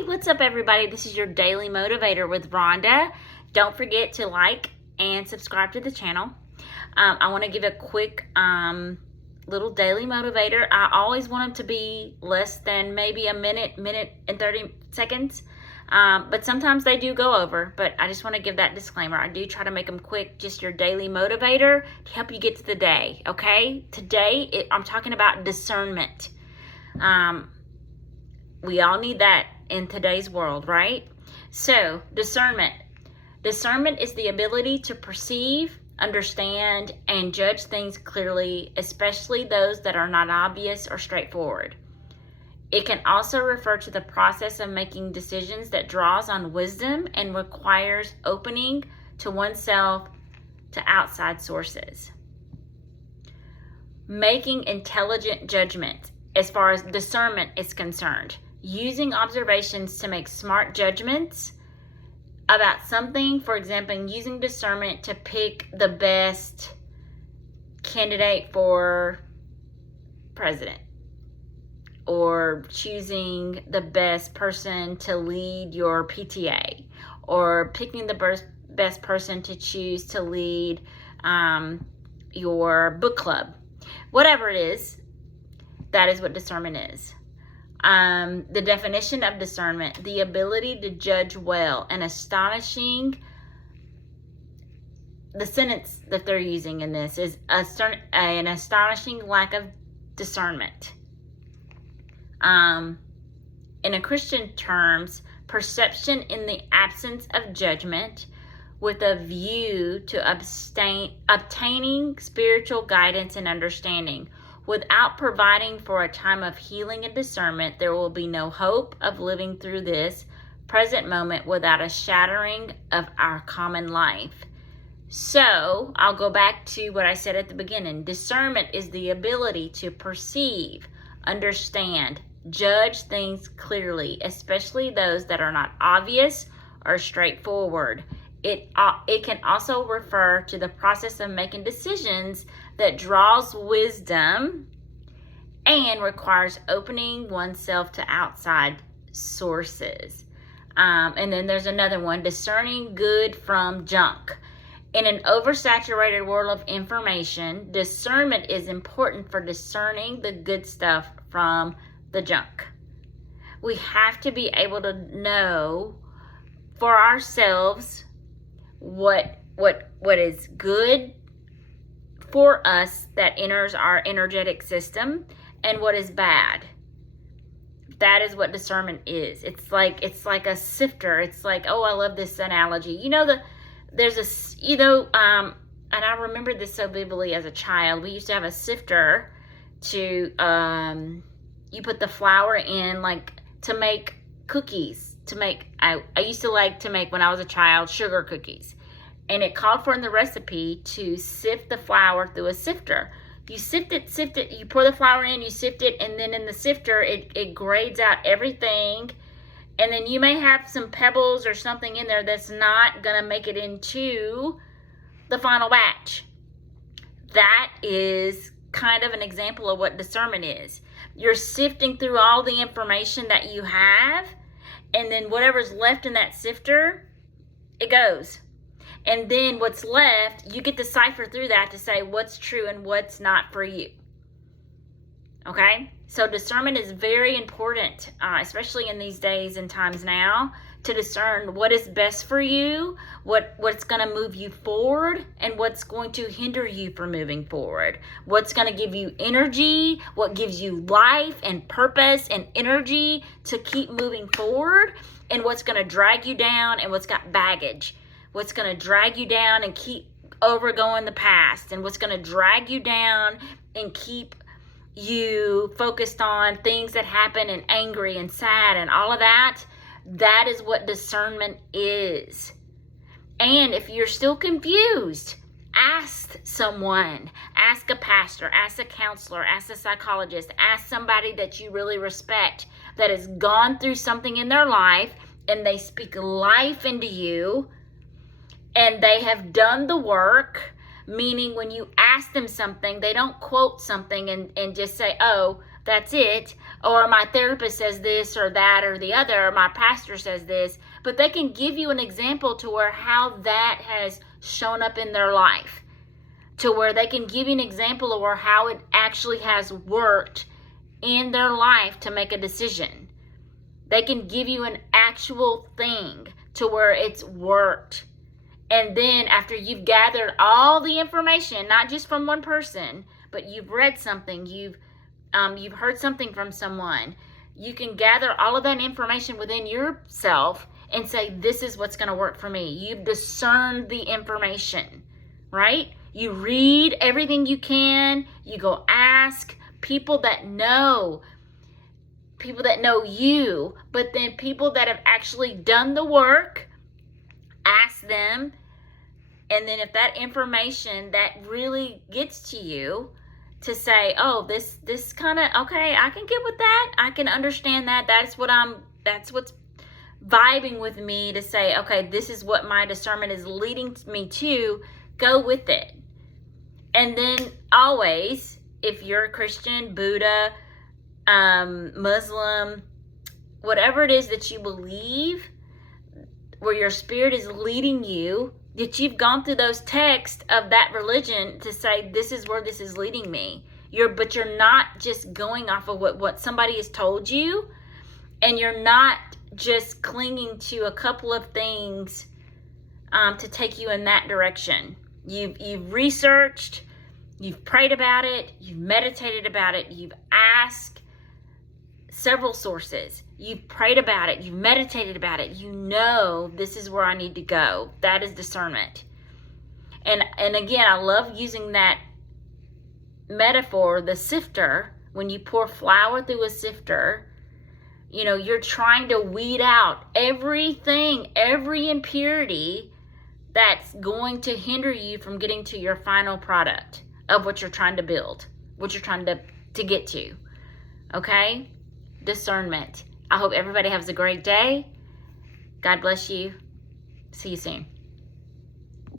Hey, what's up, everybody? This is your Daily Motivator with Rhonda. Don't forget to like and subscribe to the channel. I want to give a quick little daily motivator. I always want them to be less than maybe a minute and 30 seconds. But sometimes they do go over. But I just want to give that disclaimer. I do try to make them quick, just your daily motivator to help you get to the day, okay? Today, I'm talking about discernment. We all need that in today's world, right? So, discernment. Discernment is the ability to perceive, understand, and judge things clearly, especially those that are not obvious or straightforward. It can also refer to the process of making decisions that draws on wisdom and requires opening to oneself to outside sources. Making intelligent judgment as far as discernment is concerned. Using observations to make smart judgments about something. For example, using discernment to pick the best candidate for president, or choosing the best person to lead your PTA, or picking the best person to choose to lead your book club. Whatever it is, that is what discernment is. The definition of discernment: the ability to judge well. The sentence that they're using in this is an astonishing lack of discernment. In a Christian terms, perception in the absence of judgment with a view to obtaining spiritual guidance and understanding. Without providing for a time of healing and discernment, there will be no hope of living through this present moment without a shattering of our common life. So, I'll go back to what I said at the beginning. Discernment is the ability to perceive, understand, judge things clearly, especially those that are not obvious or straightforward. It can also refer to the process of making decisions that draws wisdom and requires opening oneself to outside sources. And then there's another one, discerning good from junk. In an oversaturated world of information, discernment is important for discerning the good stuff from the junk. We have to be able to know for ourselves what is good for us that enters our energetic system and what is bad. That is what discernment is. It's like a sifter. It's like, oh, I love this analogy. And I remember this so vividly as a child. We used to have a sifter to you put the flour in, like, to make cookies. I used to like to make, when I was a child, sugar cookies. And it called for in the recipe to sift the flour through a sifter. You sift it, you pour the flour in, you sift it, and then in the sifter, it grades out everything. And then you may have some pebbles or something in there that's not going to make it into the final batch. That is kind of an example of what discernment is. You're sifting through all the information that you have, and then whatever's left in that sifter, it goes. And then what's left, you get to cipher through that to say what's true and what's not for you. Okay? So discernment is very important, especially in these days and times now, to discern what is best for you, what's going to move you forward, and what's going to hinder you from moving forward. What's going to give you energy, what gives you life and purpose and energy to keep moving forward, and what's going to drag you down and what's got baggage. What's going to drag you down and keep overgoing the past, and what's going to drag you down and keep you focused on things that happen and angry and sad and all of that. That is what discernment is. And if you're still confused, ask someone. Ask a pastor, ask a counselor, ask a psychologist, ask somebody that you really respect that has gone through something in their life and they speak life into you and they have done the work, meaning when you ask them something, they don't quote something and just say, oh, that's it. or my therapist says this or that or the other, or my pastor says this, but they can give you an example to where how that has shown up in their life, to where they can give you an example of where how it actually has worked in their life to make a decision. They can give you an actual thing to where it's worked. And then after you've gathered all the information, not just from one person, but you've read something, you've heard something from someone, you can gather all of that information within yourself and say, this is what's going to work for me. You've discerned the information, right? You read everything you can. You go ask people that know you, but then people that have actually done the work, ask them. And then if that information that really gets to you, to say, oh, this kind of, okay, I can get with that. I can understand that. That's what's vibing with me, to say, okay, this is what my discernment is leading me to. Go with it. And then always, if you're a Christian, Buddha, Muslim, whatever it is that you believe, where your spirit is leading you, that you've gone through those texts of that religion to say, this is where this is leading me. But you're not just going off of what somebody has told you, and you're not just clinging to a couple of things to take you in that direction. You've researched, you've prayed about it, you've meditated about it, you've asked several sources, you've prayed about it, you've meditated about it, you know this is where I need to go. That is discernment. And again, I love using that metaphor, the sifter. When you pour flour through a sifter, you're trying to weed out everything, every impurity that's going to hinder you from getting to your final product of what you're trying to build, what you're trying to get to. Okay? Discernment. I hope everybody has a great day. God bless you. See you soon.